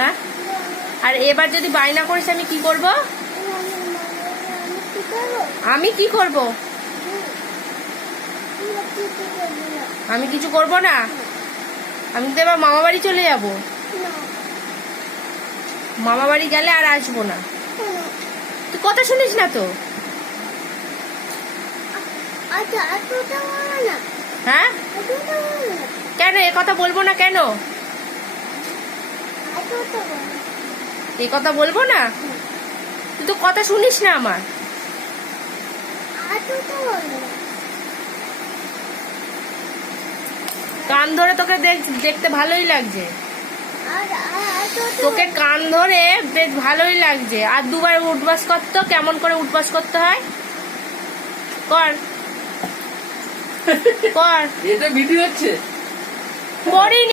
হ্যাঁ, আর এবার যদি বায়না করিস আমি কি করব? আমি কি করব? আমি কিছু করব না? আমি তো এবার মামা বাড়ি চলে যাব। মামা বাড়ি গেলে আর আসবো না। তুই কথা শুনিস না তো? হ্যাঁ, কেন এ কথা বলবো না? কেন এই কথা বলবো না? তুই তো কথা শুনিস না আমার। কান ধরে তোকে দেখতে ভালোই লাগছে। তোকে কান ধরে বেশ ভালোই লাগছে। আর দুবার উঠবাস করতো, কেমন করে উঠবাস করতে হয় কর কর। এটা ভিডিও হচ্ছে। করিনি।